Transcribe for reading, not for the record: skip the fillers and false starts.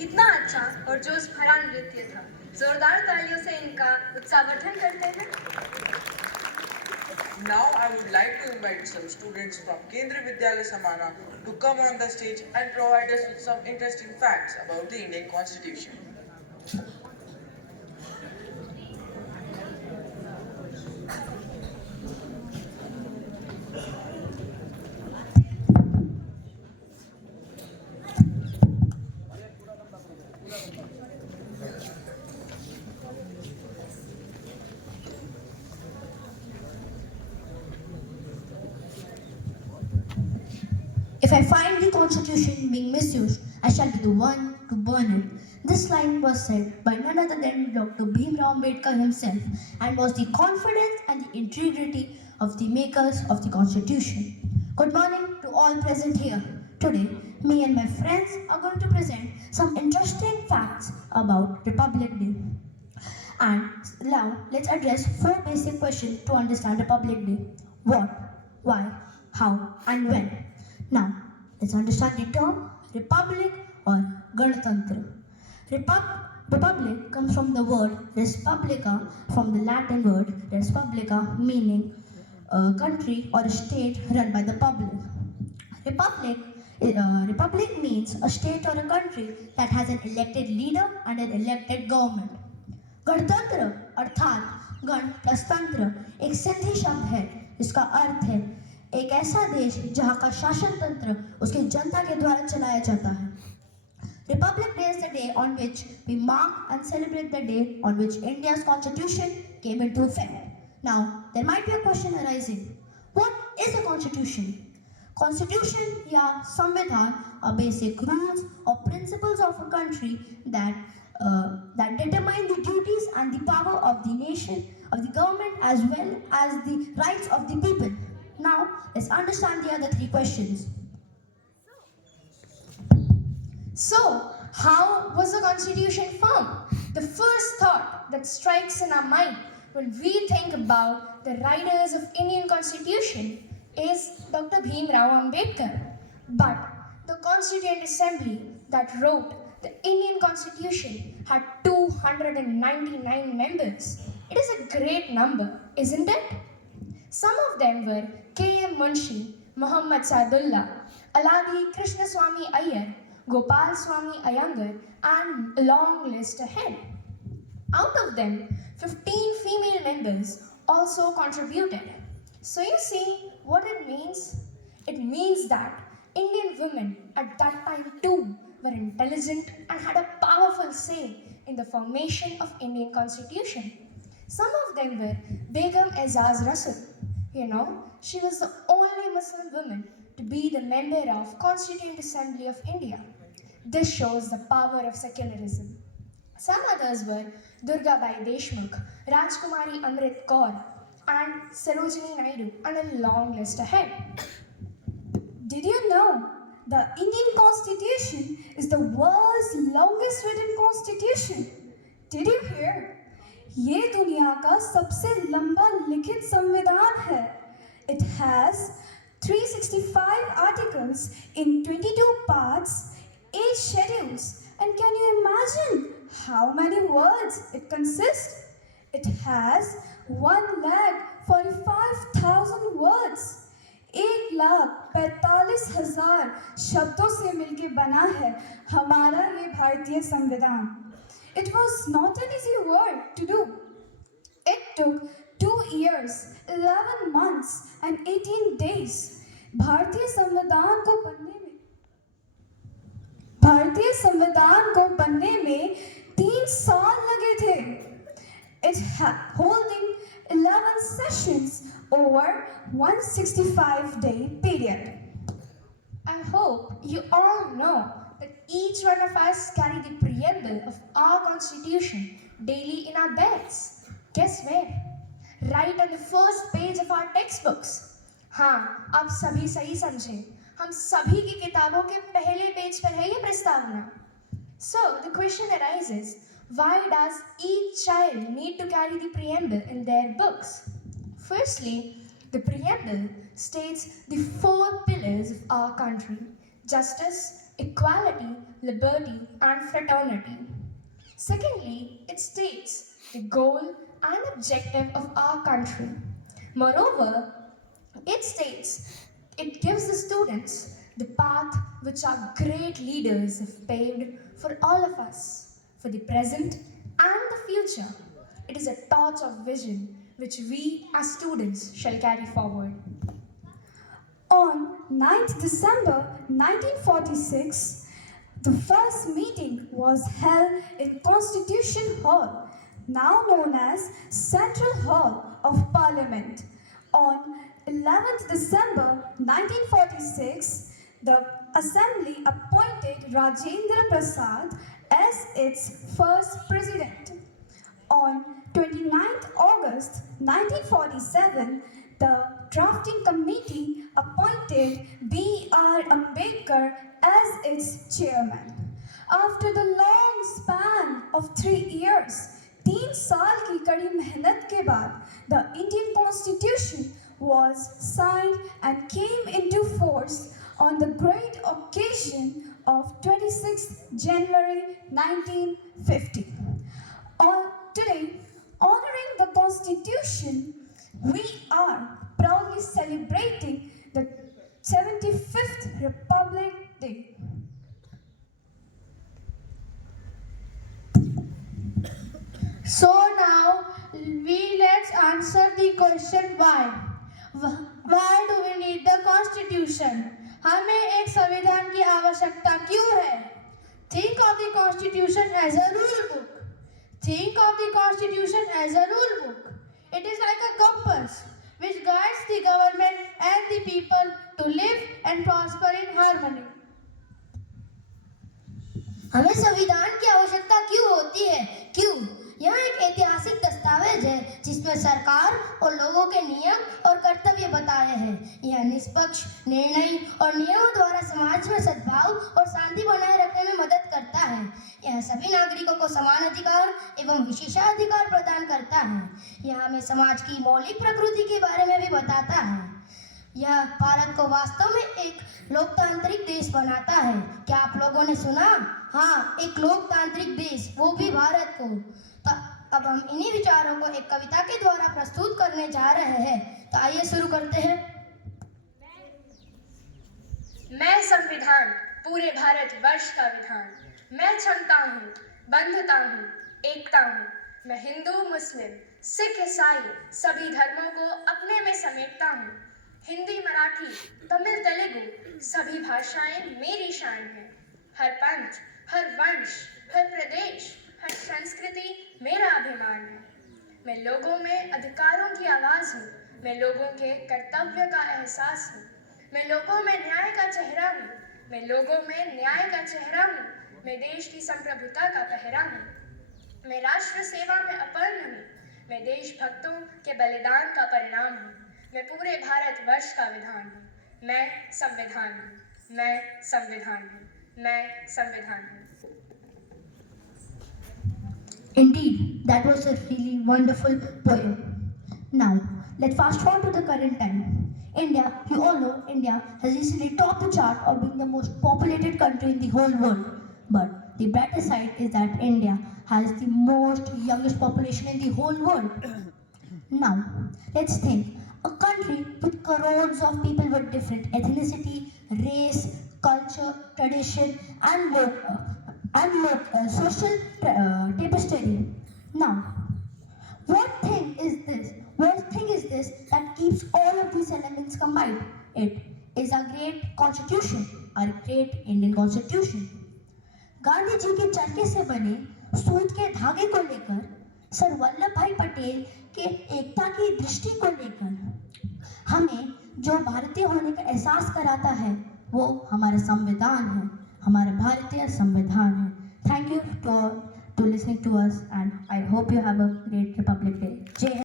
कितना अच्छा और जोश भरा नृत्य था। जोरदार तालियों से इनका उत्साहवर्धन करते हैं। Now I would like to invite some students from Kendriya Vidyalaya Samana to come on the stage and provide us with some interesting facts about the Indian Constitution. If I find the Constitution being misused, I shall be the one to burn it. This line was said by none other than Dr. Bhimrao Ambedkar himself and was the confidence and the integrity of the makers of the Constitution. Good morning to all present here. Today, me and my friends are going to present some interesting facts about Republic Day. And now, let's address four basic questions to understand Republic Day. What, why, how, and when. Now, let's understand the term Republic or Ganatantra. Republic comes from the word Respublica, from the Latin word Respublica, meaning a country or a state run by the public. Republic, Republic means a state or a country that has an elected leader and an elected government. गणतंत्र अर्थात गण plus तंत्र एक सिंधी शब्द है जिसका अर्थ है एक ऐसा देश जहां का शासन तंत्र उसकी जनता के द्वारा चलाया जाता है. Republic Day is the day on which we mark and celebrate the day on which India's constitution came into effect. Now, there might be a question arising. What is a constitution? Constitution या संविधान are basic rules or principles of a country that determine the duties and the power of the nation, of the government, as well as the rights of the people. Now, let's understand the other three questions. So, how was the Constitution formed? The first thought that strikes in our mind when we think about the writers of Indian Constitution is Dr. Bhimrao Ambedkar. But the Constituent Assembly that wrote the Indian Constitution had 299 members. It is a great number, isn't it? Some of them were K.M. Munshi, Muhammad Sadullah, Aladi Krishnaswamy Iyer, Gopal Swami Iyengar, and a long list ahead. Out of them, 15 female members also contributed. So you see what it means? It means that Indian women at that time too were intelligent and had a powerful say in the formation of Indian Constitution. Some of them were Begum Azaz Rasul. You know, she was the only Muslim woman to be the member of Constituent Assembly of India. This shows the power of secularism. Some others were Durgabai Deshmukh, Rajkumari Amrit Kaur, and Sarojini Naidu, and a long list ahead. Did you know the Indian Constitution is the world's longest written constitution? Did you hear? ये दुनिया का सबसे लंबा लिखित संविधान है. It has 365 articles in 22 parts, 8 schedules, and can you imagine how many words it consists? It has 1,45,000 words. 1,45,000 शब्दों से मिलके बना है हमारा ये भारतीय संविधान. It was not an easy work to do. It took 2 years, 11 months and 18 days. भारतीय संविधान को बनने में 3 साल लगे थे. It holding 11 sessions over 165-day period. I hope you all know that each one of us carry the preamble of our Constitution daily in our bags. Guess where? Right on the first page of our textbooks. हाँ, आप सभी सही समझे. हम सभी की किताबों के पहले पेज पर है ये प्रस्तावना. So the question arises, why does each child need to carry the preamble in their books? Firstly, the preamble states the 4 pillars of our country: justice, equality, liberty, and fraternity. Secondly, it states the goal and objective of our country. Moreover, it gives the students the path which our great leaders have paved for all of us, for the present and the future. It is a torch of vision which we as students shall carry forward. On 9th December 1946, the first meeting was held in Constitution Hall, now known as Central Hall of Parliament. On 11th December 1946, the Assembly appointed Rajendra Prasad as its first president. On 29th August 1947, the drafting committee appointed B.R. Ambedkar as its chairman. After the long span of 3 years, 3 साल की कड़ी मेहनत के बाद, the Indian Constitution was signed and came into force on the great occasion of 26th January 1950. Today, honoring the Constitution, we are proudly celebrating the 75th Republic Day. So now let's answer the question why. Why do we need the Constitution? हमें एक संविधान की आवश्यकता क्यों है? Think of the Constitution as a rule book. Think of the Constitution as a rule book. It is like a compass which guides the government and the people to live and prosper in harmony. हमें संविधान की आवश्यकता क्यों होती है? क्यों? यह एक ऐतिहासिक दस्तावेज है जिसमें सरकार और लोगों के नियम और कर्तव्य बताए हैं। यह निष्पक्ष निर्णय और नियमों द्वारा समाज में सद्भाव और शांति बनाए रखने में मदद करता है। यह सभी नागरिकों को समान अधिकार एवं विशेषाधिकार प्रदान करता है। यह हमें समाज की मौलिक प्रकृति के बारे में भी बताता है। यह भारत को वास्तव में एक लोकतांत्रिक देश बनाता है। क्या आप लोगों ने सुना? हाँ, एक लोकतांत्रिक देश, वो भी भारत को। तो अब हम इन्हीं विचारों को एक कविता के द्वारा प्रस्तुत करने जा रहे हैं। तो आइए शुरू करते हैं। मैं संविधान, पूरे भारत वर्ष का विधान। मैं क्षमता हूँ, बंधुता हूँ, एकता हूँ। मैं हिंदू, मुस्लिम, सिख, ईसाई सभी धर्मों को अपने में समेटता हूँ। हिंदी, मराठी, तमिल, तेलुगु सभी भाषाएं मेरी शान हैं। हर पंथ, हर वंश, हर प्रदेश, हर संस्कृति मेरा अभिमान है। मैं लोगों में अधिकारों की आवाज़ हूँ। मैं लोगों के कर्तव्य का एहसास हूँ। मैं लोगों में न्याय का चेहरा हूँ। मैं लोगों में न्याय का चेहरा हूँ। मैं देश की संप्रभुता का पहरा हूँ। मैं राष्ट्र सेवा में अपर्ण हूँ। मैं देशभक्तों के बलिदान का परिणाम हूँ। मैं पूरे भारत वर्ष का विधान हूँ। मैं संविधान हूँ। मैं संविधान हूँ। मैं संविधान हूँ। Indeed, that was a really wonderful poem. Now, let's fast forward to the current time. India, you all know, India has recently topped the chart of being the most populated country in the whole world. But the brighter side is that India has the most youngest population in the whole world. Now, let's think. A country with crores of people with different ethnicity, race, culture, tradition, and social tapestry. Now, what thing is this? What thing is this that keeps all of these elements combined? It is our great constitution, our great Indian constitution. Gandhi ji के चरखे से बने सूत के धागे को लेकर, sir Vallabh भाई पटेल के एकता की दृष्टि को लेकर हमें जो भारतीय होने का एहसास कराता है, वो हमारा संविधान है, हमारा भारतीय संविधान है। Thank you to listening to us, and I hope you have a great Republic Day. Jai Hind.